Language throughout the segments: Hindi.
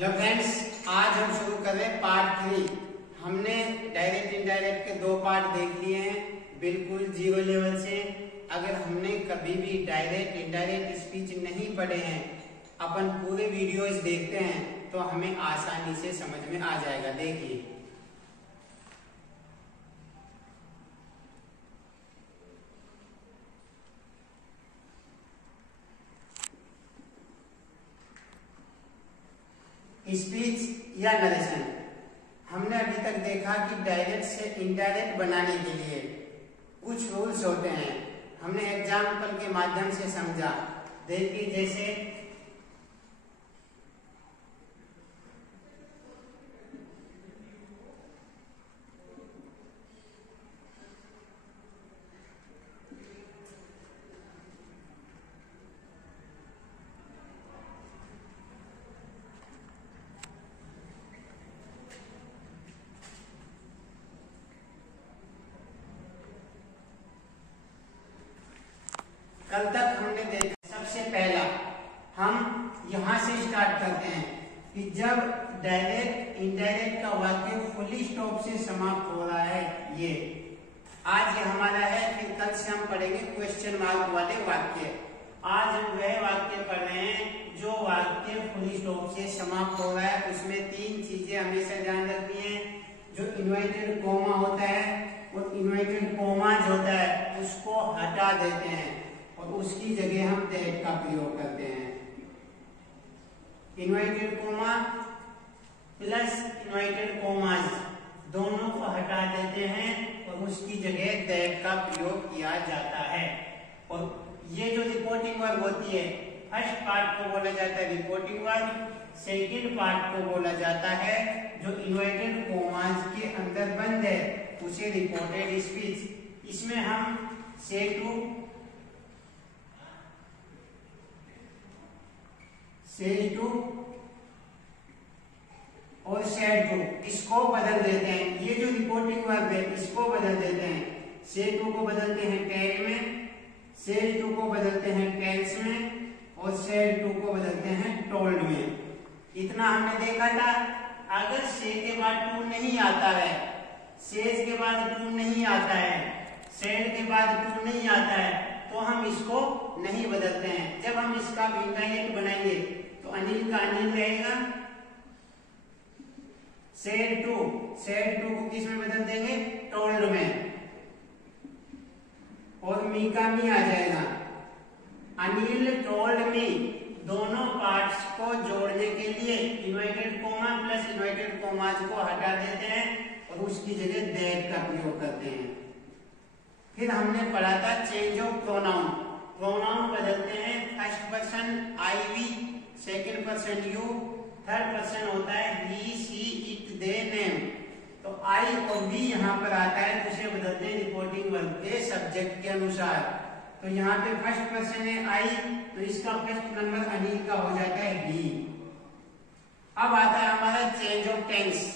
हेलो फ्रेंड्स, आज हम शुरू कर रहे हैं पार्ट 3। हमने डायरेक्ट इनडायरेक्ट के 2 पार्ट देख लिए हैं बिल्कुल जीरो लेवल से। अगर हमने कभी भी डायरेक्ट इनडायरेक्ट स्पीच नहीं पढ़े हैं, अपन पूरे वीडियोस देखते हैं तो हमें आसानी से समझ में आ जाएगा। देखिए, स्पीच या नरेशन। हमने अभी तक देखा कि डायरेक्ट से इनडायरेक्ट बनाने के लिए कुछ रूल्स होते हैं। हमने एग्जाम्पल के माध्यम से समझा। देखिए, जैसे कल तक हमने देखा, सबसे पहला हम यहां से स्टार्ट करते हैं कि जब डायरेक्ट इनडायरेक्ट का वाक्य फुली स्टॉप से समाप्त हो रहा है। ये आज ये हमारा है, फिर कल से हम पढ़ेंगे क्वेश्चन मार्क वाले वाक्य। आज हम वह वाक्य पढ़ रहे हैं जो वाक्य फुली स्टॉप से समाप्त हो रहा है। उसमें 3 चीजें हमेशा ध्यान रखनी है। जो इन्वर्टेड कोमा होता है और इन्वर्टेड कोमा जो होता है उसको हटा देते हैं और उसकी जगह हम दैट का प्रयोग करते हैं। Inverted coma plus inverted commas दोनों को हटा देते हैं और उसकी जगह दैट का प्रयोग किया जाता है। और ये जो रिपोर्टिंग वर्ब होती है, फर्स्ट पार्ट को बोला जाता है रिपोर्टिंग वर्ब, सेकंड पार्ट को बोला जाता है जो इन्वर्टेड कोमास के अंदर बंद है उसे रिपोर्टेड स्पीच। इसमें हम से टू और सेड टू इसको बदल देते हैं। ये जो रिपोर्टिंग वर्ब है इसको बदल देते हैं। से टू को बदलते हैं टेल में, सेड टू को बदलते हैं टेल्स में और सेड टू को बदलते हैं टोल्ड में। इतना हमने देखा था। अगर से के बाद टू नहीं आता है, सेज के बाद टू नहीं आता है, सेड के बाद टू नहीं आता है तो हम इसको नहीं बदलते हैं। जब हम इसका इनडायरेक्ट बनाएंगे तो अनिल का अनिल रहेगा, सेड टू को किस में बदल देंगे? टोल्ड में, और मी का मी आ जाएगा। अनिल टोल्ड मी दोनों पार्ट्स को जोड़ने के लिए inverted coma plus inverted commas को हटा देते हैं और उसकी जगह दैट का प्रयोग करते हैं। फिर हमने पढ़ा था चेंज ऑफ प्रोनाउन। प्रोनाउन बदलते हैं, first person I we, second person you, third person होता है he she it they name. तो आई और वी यहाँ पर आता है तो उसे बदलते हैं रिपोर्टिंग वर्ब के सब्जेक्ट के अनुसार। तो यहाँ पे फर्स्ट पर्सन है आई, तो इसका फर्स्ट नंबर अनिल का हो जाता है ही। अब आता है हमारा change of tense.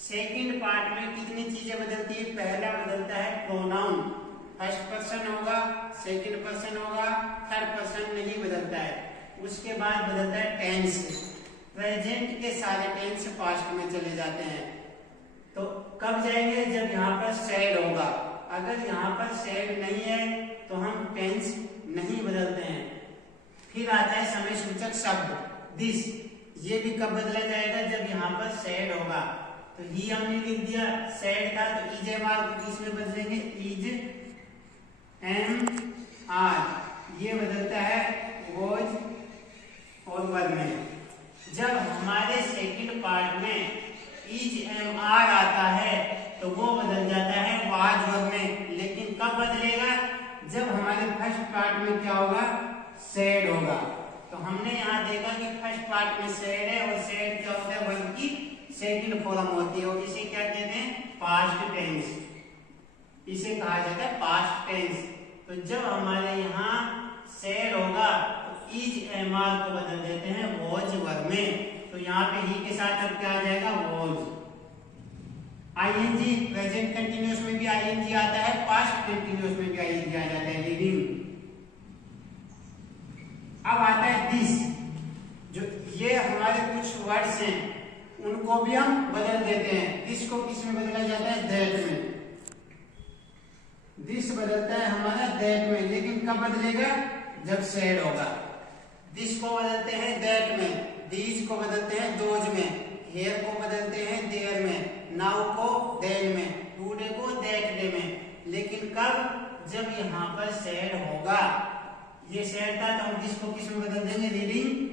Second part में कितनी चीजें बदलती है? पहला बदलता है प्रोनाउन, फर्स्ट पर्सन होगा, सेकंड पर्सन होगा, थर्ड पर्सन नहीं बदलता है। उसके बाद बदलता है टेंस। प्रेजेंट के सारे टेंस पास्ट में चले जाते हैं। तो कब जाएंगे? जब यहाँ पर सेड होगा। अगर यहाँ पर सेड नहीं है तो हम टेंस नहीं बदलते हैं। फिर आता है समय सूचक शब्द दिस। ये भी कब बदला जाएगा? जब यहाँ पर सेड होगा। तो ही हमने लिख दिया, सेड था तो इज एम आर को किस में बदलेंगे? Is am are. ये बदलता है वॉज और वर में। जब हमारे सेकंड पार्ट में इज एम आर आता है तो वो बदल जाता है वाज वर में। लेकिन कब बदलेगा? जब हमारे फर्स्ट पार्ट में क्या होगा? सेड होगा। तो हमने यहाँ देखा कि फर्स्ट पार्ट में सेड है और सेड क्या होता है? वर्ब की सेकंड फॉर्म होती है और इसे क्या कहते हैं? Past tense. इसे कहा जाता है पास्ट टेंस। तो जब हमारे यहाँ सेड होगा तो इज एम आर को बदल देते हैं वॉज वर्ब में। तो यहाँ पे ही के साथ अब क्या आ जाएगा? वॉज। आईएनजी प्रेजेंट कंटिन्यूअस में भी आईएनजी आता है, पास्ट कंटिन्यूअस में भी आईएनजी आ जाता है, लिविंग। अब आता है दिस। जो ये हमारे कुछ वर्ड्स हैं उनको भी हम बदल देते हैं। किसको किस में बदला जाता है? दैट में। दिस बदलता है हमारा दैट में, लेकिन कब बदलेगा? जब सेड होगा। दिस को बदलते हैं दैट में, दीज को बदलते हैं दोज में, हेयर को बदलते हैं देयर में, नाउ को देन में, टुडे को दैट डे में। लेकिन कब? जब यहाँ पर सेड होगा। ये सेड था तो हम दिस को किस में बदल देंगे? Reading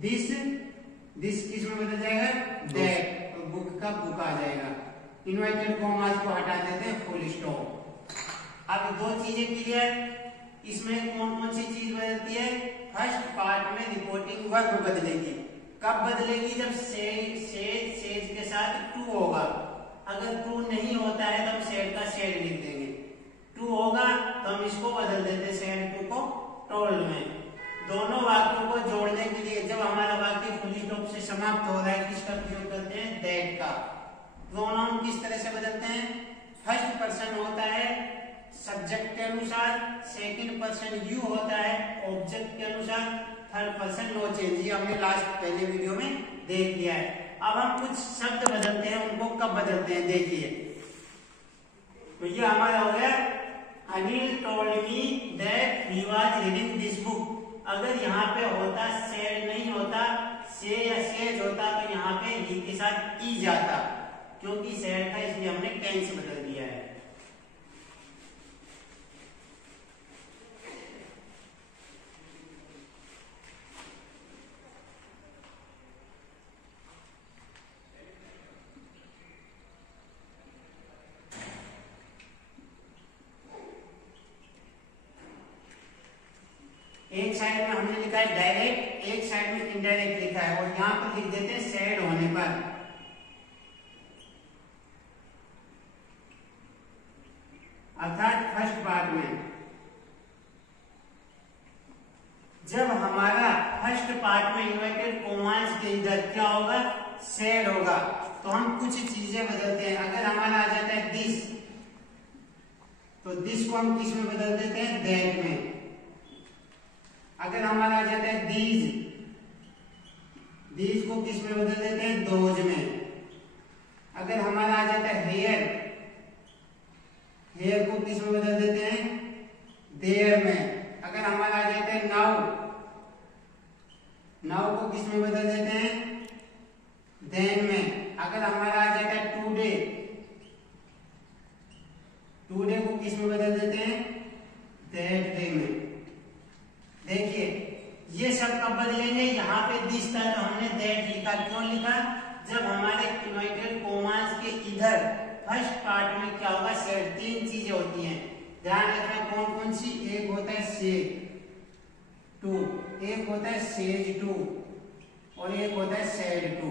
this. दिस किस में बदल जाएगा? दैट। और बुक का बुक आ जाएगा। इन्वर्टेड कॉमास को हटा देते हैं, फुल स्टॉप। अब दो चीजें क्लियर। इसमें कौन कौन सी चीज बदलती है? फर्स्ट पार्ट में रिपोर्टिंग वर्ब बदलेगी। कब बदलेगी? जब सेज के साथ टू होगा। अगर टू नहीं होता है तो हम सेड का सेड लिख देंगे। टू होगा तो हम इसको बदल देते सेड टू को टोल्ड में। दोनों वाक्यों को जोड़ने के लिए जब हमारा वाक्य फुल स्टॉप से समाप्त हो रहा है, किसका प्रयोग करते हैं? दैट का। प्रोनाउन किस तरह से बदलते हैं? फर्स्ट पर्सन होता है सब्जेक्ट के अनुसार, सेकंड पर्सन यू होता है ऑब्जेक्ट के अनुसार, थर्ड पर्सन नो चेंज। ये हमने लास्ट पहले वीडियो में देख लिया है। अब हम कुछ शब्द बदलते हैं, उनको कब बदलते हैं देखिए। तो ये हमारा हो गया Anil told me that he was reading this book. अगर यहाँ पे होता सेड नहीं होता, से या सेज होता तो यहाँ पे ही के साथ ई जाता, क्योंकि सेड था इसलिए हमने टेंस बदल दिया है। एक साइड में हमने लिखा है डायरेक्ट, एक साइड में इनडायरेक्ट लिखा है, और यहां पर लिख देते हैं सेड होने पर। अर्थात फर्स्ट पार्ट में जब हमारा फर्स्ट पार्ट में इन्वर्टेड कॉमास के इधर क्या होगा? सेड होगा। तो हम कुछ चीजें बदलते हैं। अगर हमारा आ जाता है दिस, तो दिस को हम किस में बदल देते हैं? दैट में। अगर हमारा आ जाता है दीज, दीज को किस में बदल देते हैं? दोज में। अगर हमारा आ जाता है हेयर, हेयर को किस में बदल देते हैं? देयर में। अगर हमारा आ जाता है नाउ, नाउ को किस में बदल देते हैं? देन में। अगर हमारा आ जाता है टुडे, टुडे को किस में बदल देते हैं? दैट डे में। देखिए ये सब कब बदलेंगे? यहाँ पे दिस था तो हमने दैट लिखा। क्यों लिखा? जब हमारे इन्वर्टेड कॉमास के इधर फर्स्ट पार्ट में क्या होगा? सेड। तीन चीजें होती हैं, ध्यान रखना कौन कौन सी। एक होता है सेड टू, एक होता है सेज टू, और एक होता है सेड टू।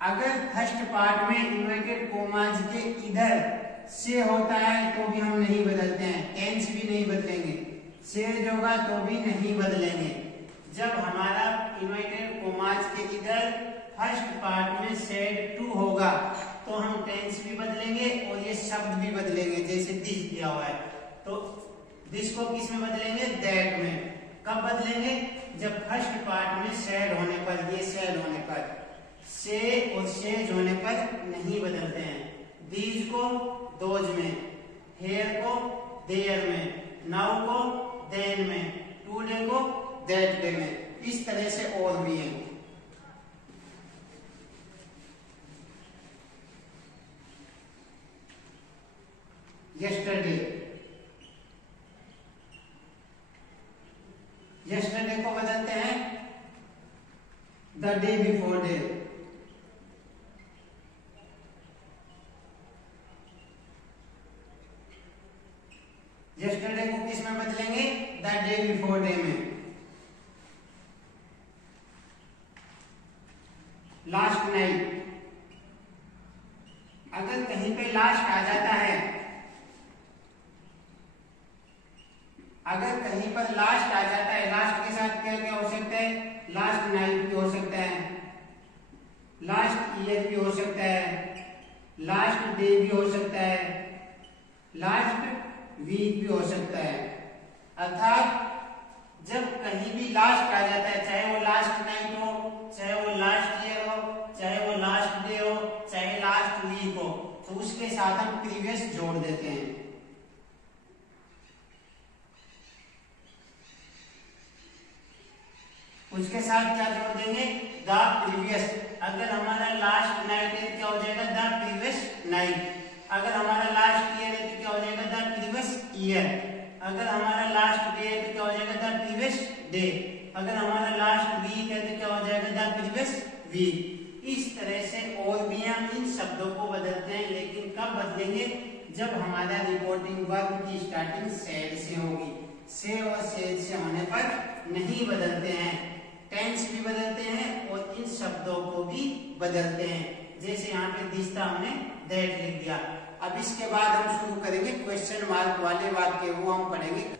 अगर फर्स्ट पार्ट में इन्वर्टेड कॉमास के इधर से होता है तो भी हम नहीं बदलते हैं, टेंस भी नहीं बदलेंगे। सेज होगा तो भी नहीं बदलेंगे। जब हमारा इन्वर्टेड कॉमास के इधर फर्स्ट पार्ट में सेड टू होगा तो हम टेंस भी बदलेंगे और ये शब्द भी बदलेंगे, जैसे दिस दिया हुआ है। तो दिस को किस में बदलेंगे? दैट में। कब बदलेंगे? जब फर्स्ट पार्ट में सेड होने पर, ये सेड होने पर, से और सेज होने पर नहीं बदलते हैं। दीज को दोज में, हेयर को देयर में, नाउ को देन में, टुडे को दैट डे में। इस तरह से और भी हैं। यस्टरडे, यस्टरडे को बदलते हैं the day before day. Yesterday को किस में बदलेंगे? द डे बिफोर डे में। लास्ट नाइट, अगर कहीं पे लास्ट आ जाता है, अगर कहीं पर लास्ट आ जाता है, लास्ट के साथ क्या क्या हो सकता है? लास्ट नाइट भी हो सकता है, लास्ट ईयर भी हो सकता है, लास्ट डे भी हो सकता है, लास्ट वीक भी हो सकता है। अर्थात जब कहीं भी लास्ट आ जाता है, चाहे वो लास्ट नाइट हो, चाहे वो लास्ट ईयर हो, चाहे वो लास्ट डे हो, चाहे लास्ट वीक हो, तो उसके साथ हम प्रीवियस जोड़ देते हैं। उसके साथ क्या जोड़ देंगे? The previous. अगर हमारा लास्ट नाइट है तो क्या हो जाएगा? The previous night. अगर हमारा लास्ट ईयर है तो क्या हो जाएगा? The previous year. अगर हमारा लास्ट डे है तो क्या हो जाएगा? The previous day. अगर हमारा लास्ट वीक है तो क्या हो जाएगा? The previous week. इस तरह से और भी हम इन शब्दों को बदलते हैं, लेकिन कब बदलेंगे? जब हमारा रिपोर्टिंग वर्ब की स्टार्टिंग सेड से होगी। से और सेड से होने पर नहीं बदलते हैं, टेंस भी बदलते हैं और इन शब्दों को भी बदलते हैं। जैसे यहाँ पे दिस था, हमने दैट लिख दिया। अब इसके बाद हम शुरू करेंगे क्वेश्चन मार्क वाले वाक्य, वो हम पढ़ेंगे।